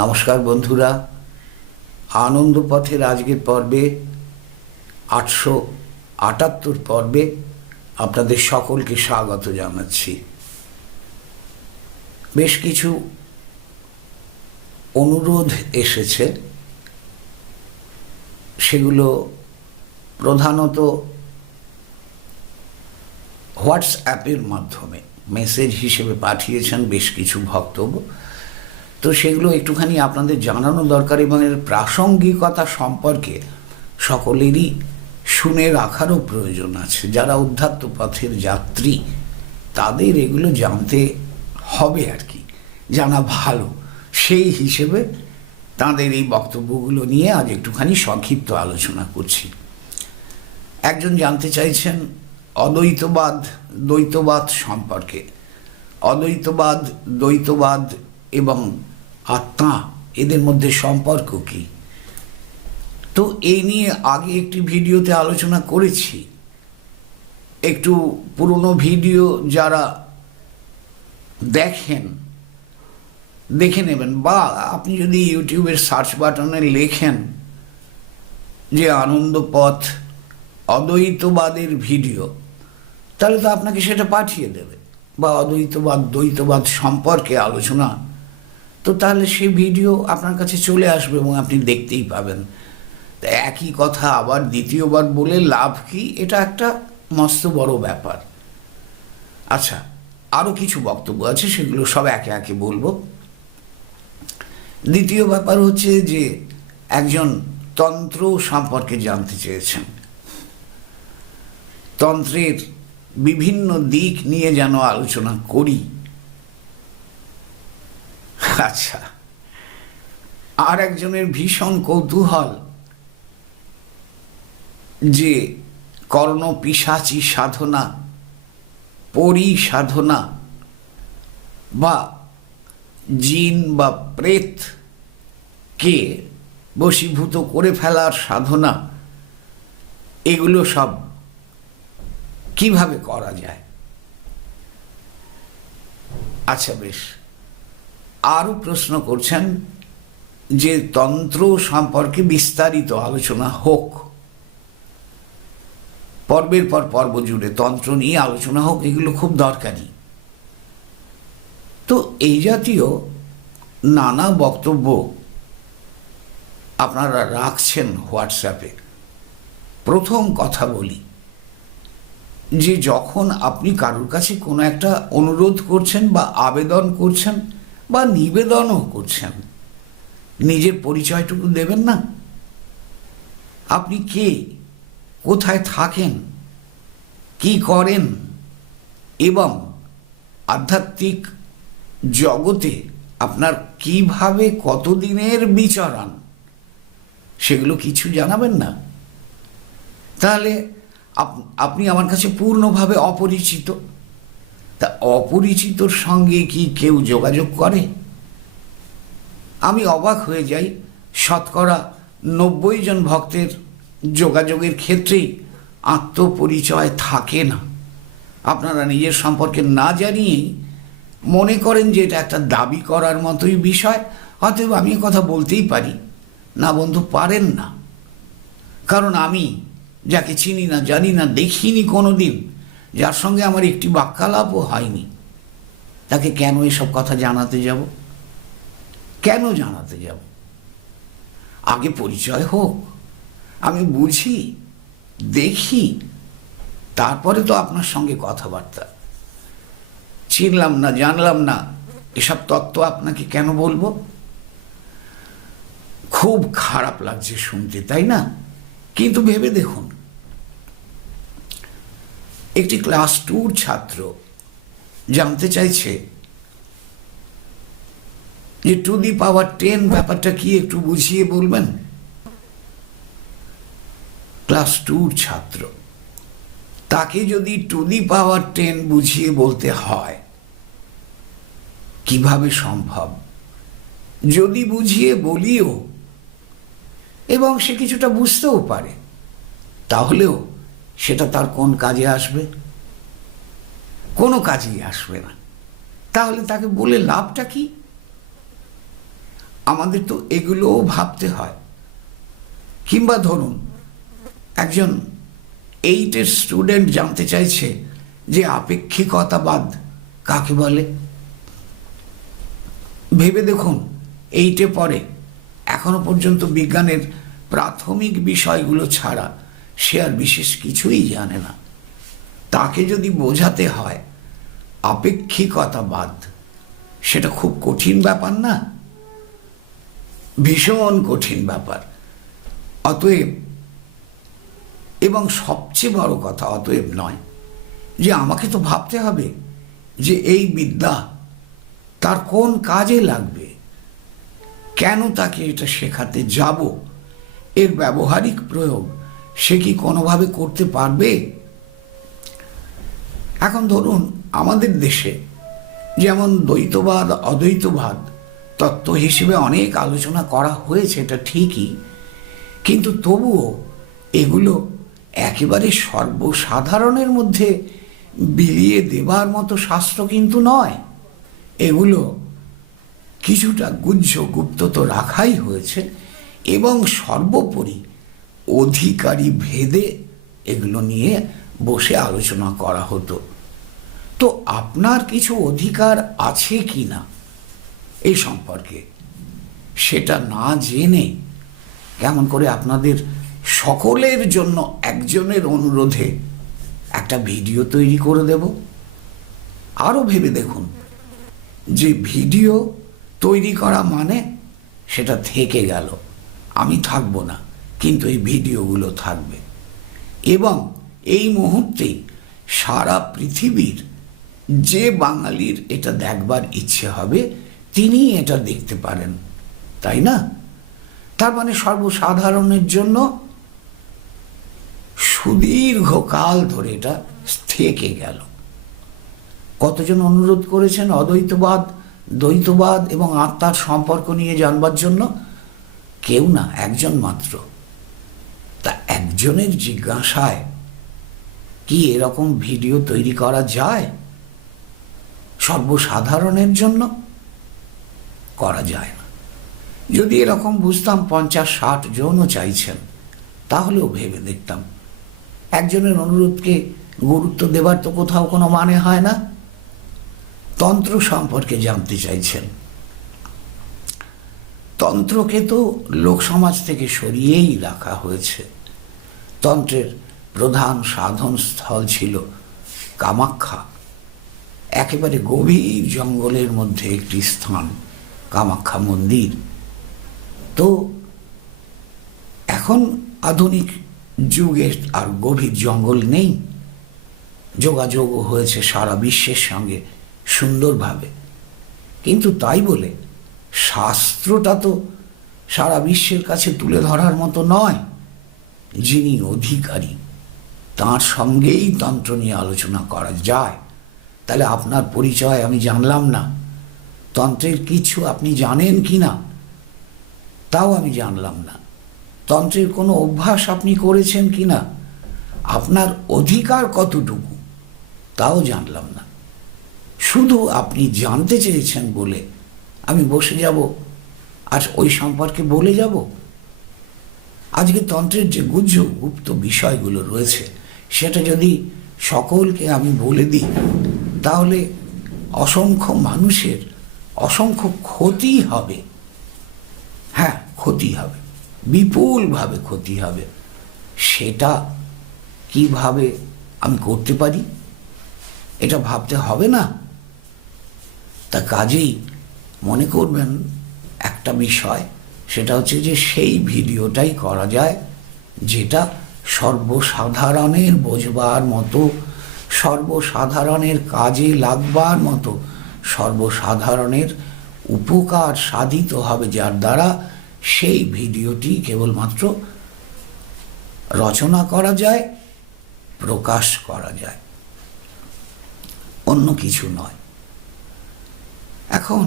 নমস্কার বন্ধুরা। আনন্দ পথের আজকের পর্বে, আটশো আটাত্তর পর্বে আপনাদের সকলকে স্বাগত জানাচ্ছি। বেশ কিছু অনুরোধ এসেছে। সেগুলো প্রধানত হোয়াটসঅ্যাপের মাধ্যমে, মেসেজ হিসেবে পাঠিয়েছেন বেশ কিছু বক্তব্য তো সেগুলো একটুখানি আপনাদের জানানো দরকার এবং এর প্রাসঙ্গিকতা সম্পর্কে সকলেরই শুনে রাখারও প্রয়োজন আছে। যারা উদ্ধাত্ত পথের যাত্রী, তাদের এগুলো জানতে হবে আর কি জানা ভালো। সেই হিসেবে তাদের এই বক্তব্যগুলো নিয়ে আজ একটুখানি সংক্ষিপ্ত আলোচনা করছি। একজন জানতে চাইছেন অদ্বৈতবাদ, দ্বৈতবাদ সম্পর্কে। অদ্বৈতবাদ, দ্বৈতবাদ এবং আত্মা, এদের মধ্যে সম্পর্ক কি? তো এই নিয়ে আগে একটি ভিডিওতে আলোচনা করেছি। একটু পুরনো ভিডিও যারা দেখেন, দেখে নেবেন। বা আপনি যদি ইউটিউবের সার্চ বাটনে লেখেন যে আনন্দ পথ অদ্বৈতবাদের ভিডিও, তাহলে তো আপনাকে সেটা পাঠিয়ে দেবে। বা অদ্বৈতবাদ, দ্বৈতবাদ সম্পর্কে আলোচনা তো তাহলে সেই ভিডিও আপনার কাছে চলে আসবে এবং আপনি দেখতেই পাবেন। তা একই কথা আবার দ্বিতীয়বার বলে লাভ কি? এটা একটা মস্ত বড় ব্যাপার। আচ্ছা আরও কিছু বক্তব্য আছে, সেগুলো সব একে একে বলব। দ্বিতীয় ব্যাপার হচ্ছে যে, একজন তন্ত্র সম্পর্কে জানতে চেয়েছেন। তন্ত্রের বিভিন্ন দিক নিয়ে যেন আলোচনা করি। আচ্ছা। আর একজনের ভীষণ কৌতূহল যে কর্ণ পিসাচি সাধনা, পরি সাধনা বা জিন বা প্রেতকে বশীভূত করে ফেলার সাধনা, এগুলো সব কীভাবে করা যায়? আচ্ছা বেশ। আরও প্রশ্ন করছেন যে তন্ত্র সম্পর্কে বিস্তারিত আলোচনা হোক। পর্বের পর পর্ব জুড়ে তন্ত্র নিয়ে আলোচনা হোক, এগুলো খুব দরকারি। তো এই জাতীয় নানা বক্তব্য আপনারা রাখছেন হোয়াটসঅ্যাপে। প্রথম কথা বলি যে যখন আপনি কারোর কাছে কোনো একটা অনুরোধ করছেন বা আবেদন করছেন বা নিবেদনও করছেন। নিজের পরিচয়টুকু দেবেন না? আপনি কে? কোথায় থাকেন? কি করেন? এবং আধ্যাত্মিক জগতে আপনার কীভাবে কতদিনের বিচরণ? সেগুলো কিছু জানাবেন না? তাহলে আপনি আমার কাছে পূর্ণভাবে অপরিচিত। তা অপরিচিতর সঙ্গে কি কেউ যোগাযোগ করে? আমি অবাক হয়ে যাই। শতকরা নব্বই জন ভক্তের যোগাযোগের ক্ষেত্রেই আত্মপরিচয় থাকে না। আপনারা নিজের সম্পর্কে না জানিয়েই মনে করেন যে এটা একটা দাবি করার মতোই বিষয়, অতএব আমি কথা বলতেই পারি। না বন্ধু, পারেন না। কারণ আমি যাকে চিনি না, জানি না, দেখিনি কোনো দিন যার সঙ্গে আমার একটি বাক্যালাপও হয়নি। তাকে কেন এসব কথা জানাতে যাব? কেন জানাতে যাব? আগে পরিচয় হোক, আমি বুঝি, দেখি, তারপরে তো আপনার সঙ্গে কথাবার্তা। চিনলাম না, জানলাম না, এসব তত্ত্ব আপনাকে কেন বলব? খুব খারাপ লাগছে শুনতে, তাই না? কিন্তু ভেবে দেখুন একটি ক্লাস টুর ছাত্র জানতে চাইছে যে টু দি পাওয়ার টেন ব্যাপারটা কি একটু বুঝিয়ে বলবেন? ক্লাস টুর ছাত্র, তাকে যদি টু দি পাওয়ার টেন বুঝিয়ে বলতে হয়, কীভাবে সম্ভব? যদি বুঝিয়ে বলিও, এবং সে কিছুটা বুঝতেও পারে, তাহলেও সেটা তার কোন কাজে আসবে? কোনো কাজেই আসবে না। তাহলে তাকে বলে লাভটা কি? আমাদের তো এগুলোও ভাবতে হয়। কিংবা ধরুন, একজন এইটের স্টুডেন্ট জানতে চাইছে যে আপেক্ষিকতাবাদ কাকে বলে? ভেবে দেখুন, এইটে পরে এখনও পর্যন্ত বিজ্ঞানের প্রাথমিক বিষয়গুলো ছাড়া সে আর বিশেষ কিছুই জানে না। তাকে যদি বোঝাতে হয় আপেক্ষিকতাবাদ সেটা খুব কঠিন ব্যাপার না। ভীষণ কঠিন ব্যাপার। অতএব, এবং সবচেয়ে বড় কথা অতএব নয়, যে আমাকে তো ভাবতে হবে যে এই বিদ্যা তার কোন কাজে লাগবে। কেন তাকে এটা শেখাতে যাব? এর ব্যবহারিক প্রয়োগ সে কি কোনোভাবে করতে পারবে? এখন ধরুন আমাদের দেশে যেমন দ্বৈতবাদ, অদ্বৈতবাদ তত্ত্ব হিসেবে অনেক আলোচনা করা হয়েছে, এটা ঠিকই। কিন্তু তবুও এগুলো একেবারে সর্বসাধারণের মধ্যে বিলিয়ে দেবার মতো শাস্ত্র কিন্তু নয়। এগুলো কিছুটা গুহ্য গুপ্ত তো রাখাই হয়েছে এবং সর্বোপরি অধিকারী ভেদে এগুলো নিয়ে বসে আলোচনা করা হতো। তো আপনার কিছু অধিকার আছে কি না এই সম্পর্কে? সেটা না জেনে কেমন করে আপনাদের সকলের জন্য একজনের অনুরোধে একটা ভিডিও তৈরি করে দেব? আরও ভেবে দেখুন। যে ভিডিও তৈরি করা মানে সেটা থেকে গেল। আমি থাকব না। কিন্তু এই ভিডিওগুলো থাকবে। এবং এই মুহূর্তেই সারা পৃথিবীর যে বাঙালির এটা দেখবার ইচ্ছে হবে তিনি এটা দেখতে পারেন। তাই না? তার মানে সর্বসাধারণের জন্য সুদীর্ঘকাল ধরে এটা থেকে গেল। কতজন অনুরোধ করেছেন অদ্বৈতবাদ, দ্বৈতবাদ এবং আত্মার সম্পর্ক নিয়ে জানবার জন্য? কেউ না, একজন মাত্র। তা একজনের জিজ্ঞাসায়, কি এরকম ভিডিও তৈরি করা যায়? সর্বসাধারণের জন্য করা যায় না। যদি এরকম বুঝতাম পঞ্চাশ, ষাট জনও চাইছেন, তাহলেও ভেবে দেখতাম একজনের অনুরোধকে গুরুত্ব দেবার তো কোথাও কোনো মানে হয় না। তন্ত্র সম্পর্কে জানতে চাইছেন। তন্ত্রকে তো লোক সমাজ থেকে সরিয়েই রাখা হয়েছে। তন্ত্রের প্রধান সাধন স্থল ছিল কামাখ্যা। একেবারে গভীর জঙ্গলের মধ্যে একটি স্থান, কামাখ্যা মন্দির। তো এখন আধুনিক যুগে আর গভীর জঙ্গল নেই। যোগাযোগও হয়েছে সারা বিশ্বের সঙ্গে সুন্দরভাবে। কিন্তু তাই বলে শাস্ত্রটা তো সারা বিশ্বের কাছে তুলে ধরার মতো নয়। যিনি অধিকারী, তার সঙ্গেই তন্ত্র নিয়ে আলোচনা করা যায়। তাহলে আপনার পরিচয় আমি জানলাম না। তন্ত্রের কিছু আপনি জানেন কি না? তাও আমি জানলাম না। তন্ত্রের কোনো অভ্যাস আপনি করেছেন কি না? আপনার অধিকার কতটুকু? তাও জানলাম না। শুধু আপনি জানতে চেয়েছেন বলে আমি বসে যাব আর ওই সম্পর্কে বলে যাব? আজকে তন্ত্রের যে গুজ্জ গুপ্ত বিষয়গুলো রয়েছে, সেটা যদি সকলকে আমি বলে দিই, তাহলে অসংখ্য মানুষের অসংখ্য ক্ষতি হবে। হ্যাঁ ক্ষতি হবে, বিপুলভাবে ক্ষতি হবে। সেটা কীভাবে আমি করতে পারি? এটা ভাবতে হবে না? তা কাজেই মনে করবেন একটা বিষয়, সেটা হচ্ছে যে সেই ভিডিওটাই করা যায় যেটা সর্বসাধারণের বোঝবার মতো, সর্বসাধারণের কাজে লাগবার মতো, সর্বসাধারণের উপকার সাধিত হবে যার দ্বারা সেই ভিডিওটি কেবলমাত্র রচনা করা যায়, প্রকাশ করা যায়। অন্য কিছু নয়। এখন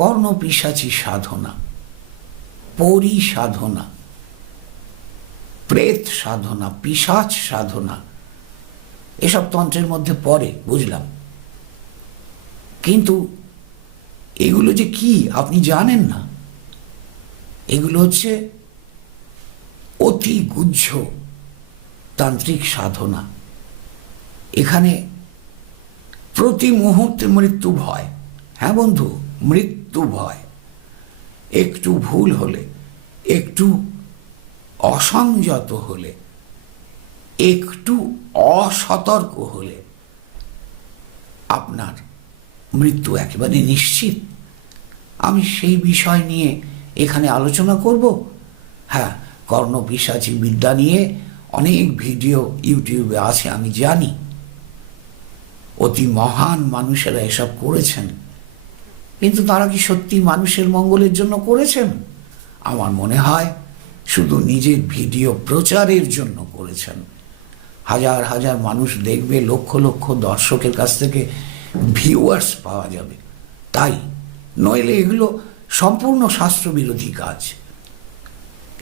কর্ণপিসাচী সাধনা পরিসাধনা প্রেত সাধনা পিসাচ সাধনা, এসব তন্ত্রের মধ্যে পড়ে, বুঝলাম। কিন্তু এগুলো যে কি, আপনি জানেন না। এগুলো হচ্ছে অতি গুহ্য তান্ত্রিক সাধনা। এখানে প্রতি মুহূর্তে মৃত্যু ভয়। হ্যাঁ বন্ধু? মৃত্যু ভয়। একটু ভুল হলে, একটু অসংযত হলে, একটু অসতর্ক হলে আপনার মৃত্যু একেবারে নিশ্চিত। আমি সেই বিষয় নিয়ে এখানে আলোচনা করব। হ্যাঁ কর্ণপিসাচী বিদ্যা নিয়ে অনেক ভিডিও ইউটিউবে আছে, আমি জানি। অতি মহান মানুষেরা এসব করেছেন। কিন্তু তারা কি সত্যি মানুষের মঙ্গলের জন্য করেছেন? আমার মনে হয় শুধু নিজের ভিডিও প্রচারের জন্য করেছেন। হাজার হাজার মানুষ দেখবে, লক্ষ লক্ষ দর্শকের কাছ থেকে ভিউয়ার্স পাওয়া যাবে। তাই নইলে এগুলো সম্পূর্ণ শাস্ত্রবিরোধী কাজ।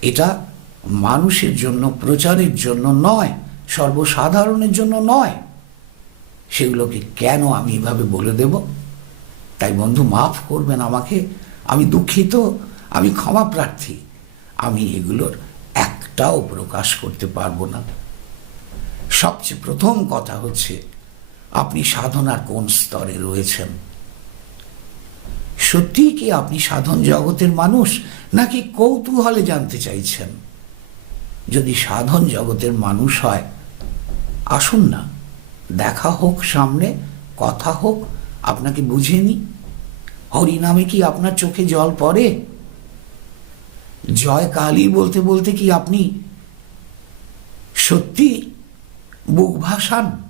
এটা মানুষের জন্য, প্রচারের জন্য নয়, সর্বসাধারণের জন্য নয়। সেগুলোকে কেন আমি এভাবে বলে দেব? তাই বন্ধু, মাফ করবেন আমাকে। আমি দুঃখিত, আমি ক্ষমা প্রার্থী। আমি এগুলোর একটাও প্রকাশ করতে পারব না। সবচেয়ে প্রথম কথা হচ্ছে, আপনি সাধনার কোন স্তরে রয়েছেন? সত্যি কি আপনি সাধন জগতের মানুষ, নাকি কৌতূহলে জানতে চাইছেন? যদি সাধন জগতের মানুষ হয়, আসুন না, দেখা হোক সামনে, কথা হোক আপনাকে বুঝেনি? হরিনামে কি আপনার চোখে জল পড়ে? জয় কালী বলতে বলতে কি আপনি সত্যি বুক ভাসান?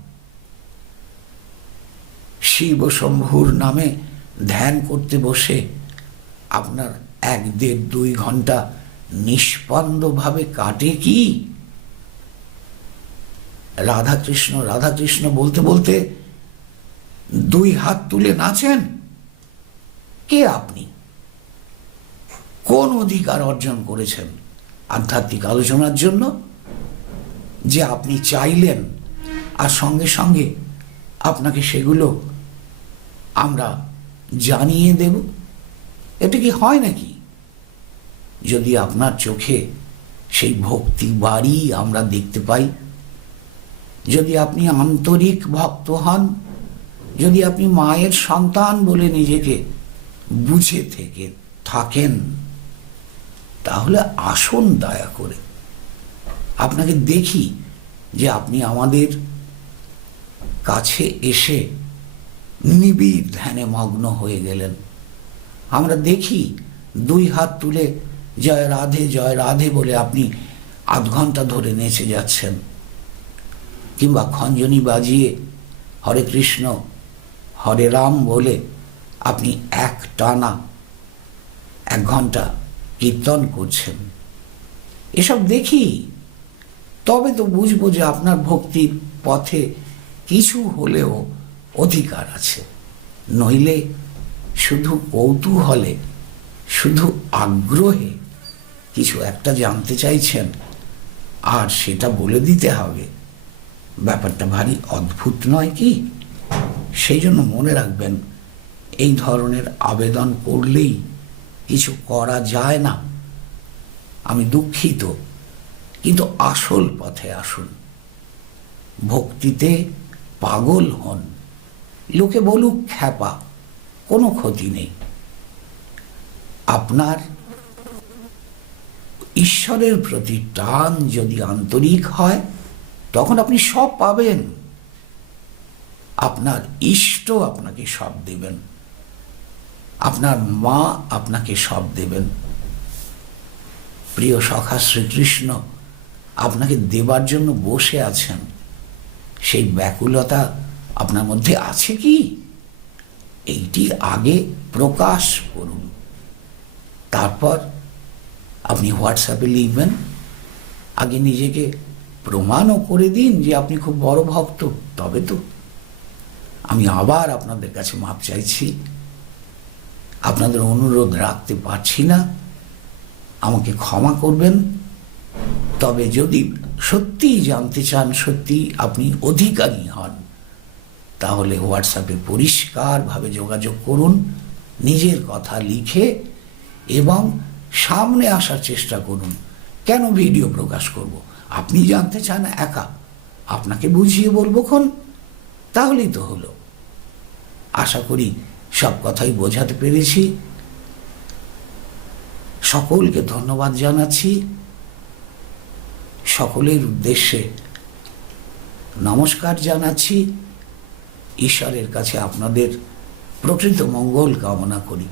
শিব শম্ভুর নামে ধ্যান করতে বসে আপনার এক দেড় দুই ঘণ্টা নিষ্পন্দভাবে কাটে কি? রাধাকৃষ্ণ রাধাকৃষ্ণ বলতে বলতে দুই হাত তুলে নাচেন? কে আপনি? কোন অধিকার অর্জন করেছেন আধ্যাত্মিক আলোচনার জন্য? যে আপনি চাইলেন আর সঙ্গে সঙ্গে আপনাকে সেগুলো আমরা জানিয়ে দেব? এটা কি হয় নাকি? যদি আপনার চোখে সেই ভক্তি বাড়ি আমরা দেখতে পাই, যদি আপনি আন্তরিক ভক্ত হন যদি আপনি মায়ের সন্তান বলে নিজেকে বুঝে থেকে থাকেন, তাহলে আসুন দয়া করে। আপনাকে দেখি যে আপনি আমাদের কাছে এসে নিবিড় ধ্যানে মগ্ন হয়ে গেলেন। আমরা দেখি দুই হাত তুলে জয় রাধে জয় রাধে বলে আপনি আধ ঘণ্টা ধরে নেচে যাচ্ছেন। কিংবা খঞ্জনি বাজিয়ে হরে কৃষ্ণ হরে রাম বলে আপনি এক টানা এক ঘণ্টা কীর্তন করছেন। এসব দেখি তবে তো বুঝব যে আপনার ভক্তির পথে কিছু হলেও অধিকার আছে। নইলে শুধু কৌতূহলে, শুধু আগ্রহে কিছু একটা জানতে চাইছেন, আর সেটা বলে দিতে হবে। ব্যাপারটা ভারী অদ্ভুত নয় কি? সেই জন্য মনে রাখবেন, এই ধরনের আবেদন করলেই কিছু করা যায় না। আমি দুঃখিত, কিন্তু আসল পথে আসুন। ভক্তিতে পাগল হন। লোকে বলুক খ্যাপা, কোনো ক্ষতি নেই। আপনার ঈশ্বরের প্রতি টান যদি আন্তরিক হয়, তখন আপনি সব পাবেন। আপনার ইষ্ট আপনাকে সব দেবেন। আপনার মা আপনাকে সব দেবেন। প্রিয় সখা শ্রীকৃষ্ণ, আপনাকে দেবার জন্য বসে আছেন। সেই ব্যাকুলতা আপনার মধ্যে আছে কি? এইটি আগে প্রকাশ করুন। তারপর আপনি হোয়াটসঅ্যাপে লিখবেন। আগে নিজেকে প্রমাণও করে দিন যে আপনি খুব বড় ভক্ত, তবে তো আমি আবার আপনাদের কাছে মাপ চাইছি। আপনাদের অনুরোধ রাখতে পারছি না। আমাকে ক্ষমা করবেন। তবে যদি সত্যিই জানতে চান সত্যি আপনি অধিকারী হন, তাহলে হোয়াটসঅ্যাপে পরিষ্কারভাবে যোগাযোগ করুন, নিজের কথা লিখে এবং সামনে আসার চেষ্টা করুন। কেন ভিডিও প্রকাশ করব? আপনি জানতে চান একা। আপনাকে বুঝিয়ে বলব খন। তাহলেই তো হলো। আশা করি সব কথাই বোঝাতে পেরেছি। সকলকে ধন্যবাদ জানাচ্ছি। সকলের উদ্দেশ্যে নমস্কার জানাচ্ছি। ঈশ্বরের কাছে আপনাদের প্রকৃত মঙ্গল কামনা করি।